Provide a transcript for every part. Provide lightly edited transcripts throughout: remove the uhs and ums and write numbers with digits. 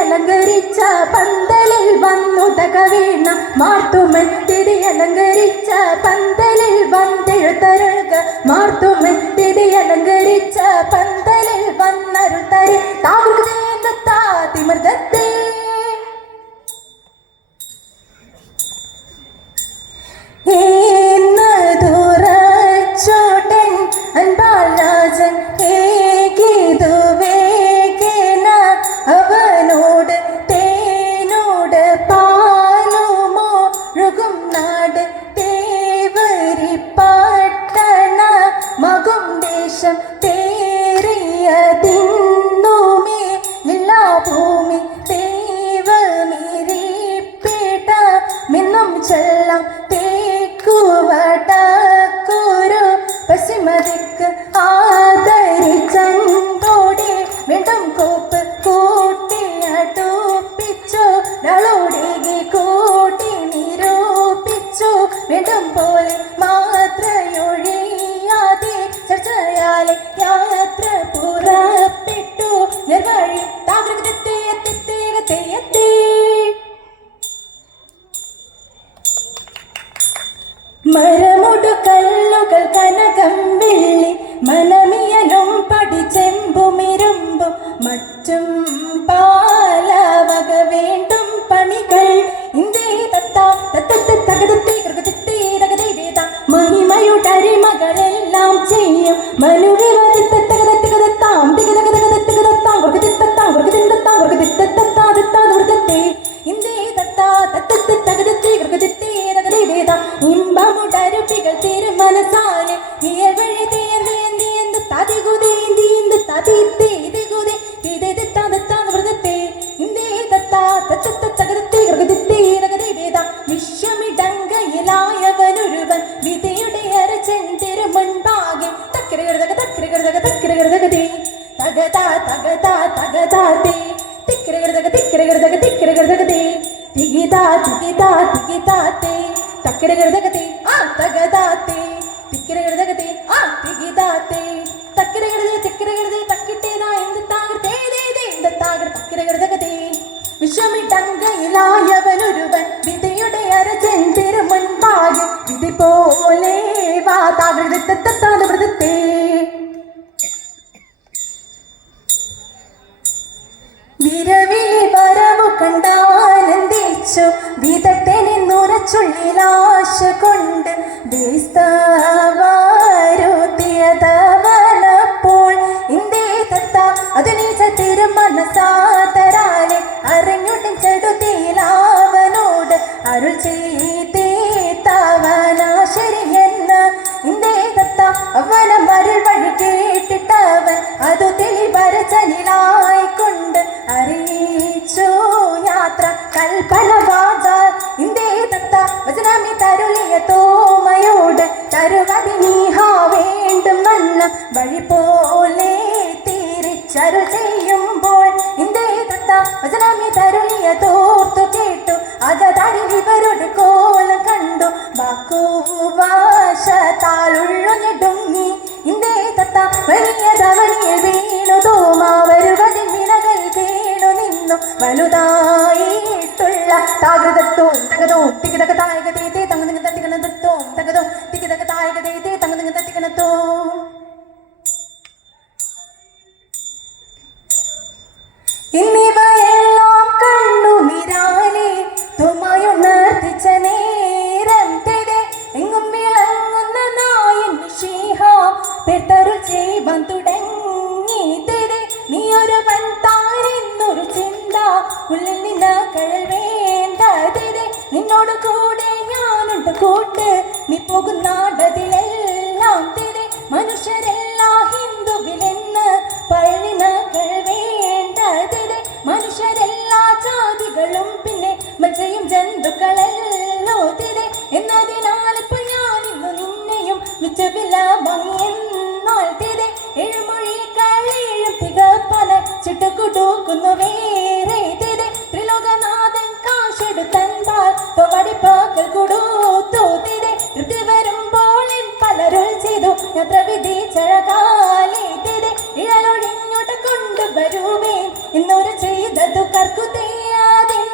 അലങ്കരിച്ച പന്തലിൽ വന്നുതക വീണ മാർത്തുമൻ തിരി അലങ്കരിച്ച പന്തലിൽ വന്നെഴുത്തരുക മാർത്തുമൻ തിരി അലങ്കരിച്ച പന്തലിൽ വന്നരുത്തരി താതിമൃതത്തെ ചോട്ടൻ അൻപാൽ രാജൻ ഏകിതു വേഗേന അവനോട് തേനോട് പാലുമോ ഴുകും നാട് തേവരി പട്ടണ മകും ദേശം തേറിയതിന്നുമേ ലില്ലാ ഭൂമി തേവമിരിപ്പിട മിന്നും ചെല്ലാം തേക്കുവടക്കുരു പശ്ചിമദിക്ക് ആദരിച്ചോടെ വീണ്ടും കോപ്പ് കൂട്ടിയടുപ്പിച്ചു നളോടേകി കൂട്ടി നിരൂപിച്ചു വീണ്ടും പോലെ മാത്രയൊഴിയാതെ ചർച്ചയാലെ യാത്ര പുറപ്പെട്ടു നിർവഴി താകൃതത്തെയത്തെയത്തെയത്തേ മരമുടു കല്ലുകൾ കനകം വെള്ളി മനമിയലും പടിച്ചെമ്പുമിരുമ്പും മറ്റും പാലവക വേണ്ടും പണികൾ ഇന്ദേ മഹിമയുടരിമകളെല്ലാം ചെയ്യും മനുവിവരിത്താം ഇമ്പമുടരുപ്പികൾ തിരുമനസാലെ വഴി തീയന്ത് തതികുതേന്ത് തതിത്തെ ഇന്ദേ വിശ്വമിടങ്കയിലായവനൊരുവൻ വിധിയുടെ അരച്ചൻ തിരുമുൻപാകെ തക്കിരകൃതകതേ തിക്കിരകൃതകതേ തികിതാത്തേ തക്കിരകൃതകതേ തകതാത്തേ തിക്കിരകൃതകതേ തികിതാത്തേ തക്കിരകൃതേ തക്കിട്ടേതാ എന്ത് താകൃതേ തക്കിരകൃതകതേ വിശ്വമിടങ്കയിലായവനൊരുവൻ വിധിയുടെ അരച്ചൻ തിരുമുൻപാകെ വിധി പോലെ വാ താകൃതേ വിരവിലെ വരവു കണ്ടാനന്ദിച്ചു വിദഗ്ധനെന്നുറച്ചുള്ളിലാശ കൊണ്ട് പ്പോൾ ഇന്ദേ അതിനീച്ച തിരുമനസാതരാലെ അറിഞ്ഞുടൻ ചെടുതിയിലാവനോട് അരുൾ ചെയ്തേ തവനാ ശരിയെന്ന് തോമയോട് തരുവതി നീഹാ വേണ്ടും വണ്ണം വഴി പോലെ തിരിച്ചരു ചെയ്യുമ്പോൾ ഇന്ദേ തത്ത വചനമി തരുളിയ തോർത്തു കേട്ടു അകതാരിൽ ഇവരുടെ കോലം കണ്ടു വാക്കുവാശത്താലുള്ളു ഞെടുങ്ങി ഇന്ദേ തത്ത വലിയ ധവനിയിൽ വീണു തോമ വരുവതി വിലകൾ വീണു നിന്നു വലുതായിട്ടുള്ള താകൃതത്വം തകതോ തികതക തായക തേതേ തങ്ങ തത്തിക്കണത്തോ തകതോ തികതക തായക തേതേ തങ്ങ തത്തിക്കണത്തോ. ഇന്നിവയെല്ലാം കണ്ടു നിരാലേ തുമയുണർത്തിച്ച നേരം തെരെ എങ്ങും വിളങ്ങുന്ന നായൻ മിശിഹ പെട്ടരുൾ ചെയ്വൻ തുടങ്ങി തെരെ നീ ഒരു വൻതാരെന്നൊരു ചിന്ത ഉള്ളിൽ നിന്ന് കഴൽ വേണ്ട തെരെ നിന്നോട് കൂടെ ഞാനുണ്ട് കൂട്ട് നീ പോകുന്നാടതിലെല്ലാം തെരെ മനുഷ്യരെല്ലാ ഹിന്ദുവിലെന്ന് പഴനിന കഴിവേണ്ട തെരെ മനുഷ്യരെല്ലാ ജാതികളും പിന്നെ മറ്റയും ജന്തുക്കളല്ലോ തെരെ എന്നതിനാൽ ഇപ്പോൾ ഞാൻ ഇന്നു നിന്നെയും മിച്ചവില ഭംഗിയെന്നാൽ തെരെ എഴുമൊഴി കളീഴും തികപ്പന ചുട്ടുകുടുക്കുന്നു വേറെ തെരെ ത്രിലോകനാഥൻ കാശെടുത്തൻപാൽ തൊവടിപ്പാക്കൽ കൊടുത്തു തെരെ തൃപ്തി വരുമ്പോൾ പലരുൾ ചെയ്തു യാത്ര വിധിച്ചഴകാലേ തെരെ ഇഴലൊഴിഞ്ഞോട്ട് കൊണ്ടുവരുവേ എന്നൊരു ചെയ്തതു കർക്കുതേയാതിന്തേ.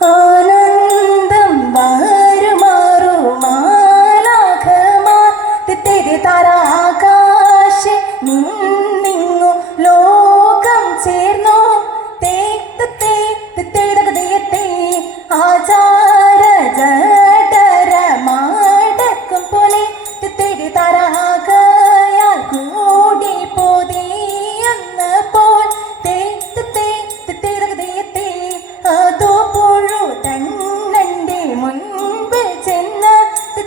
ആനന്ദം വരുമാറുമാലാഘമാ തെരെ താരാകാശെ നിന്നിങ്ങു ലോകം ചേർന്നു തേതകതയത്തെ ആചാര ജഡരമാടക്കും പോലെ തെരെ താരാകയാൽ കൂടി പോതിയെന്ന് പോൽ തേതകതയത്തെ അതോ പുഴു തണ്ണന്റെ മുൻപിൽ ചെന്ന്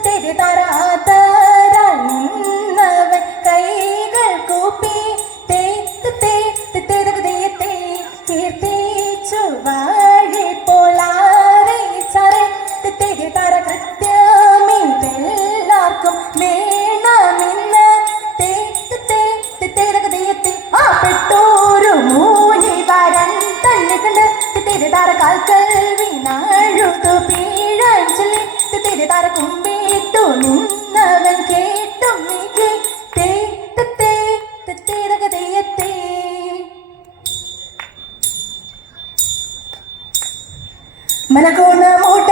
തെരെ താരാതരാൽ നിന്നവൻ കൈകൾ കൂപ്പി തേതകതയത്തെ കീർത്തിച്ചു വാഴി പോലാറിച്ചറെ തെരെ താര കൃത്യമിതെല്ലാവർക്കും വേണമെന്ന് തേതകതയത്തെ ആ പെട്ടോരു മൂനി വരൻ തന്നെ കണ്ട് തെരെ താര കാൽക്കൽ വീണഴുതു പീഴാൻ ചൊല്ലി തെരെ താര കുമ്പിട്ടു നിന്നവൻ കേട്ടു നീക്കി തേതകതയത്തെ. മലകോണ മൂട്ട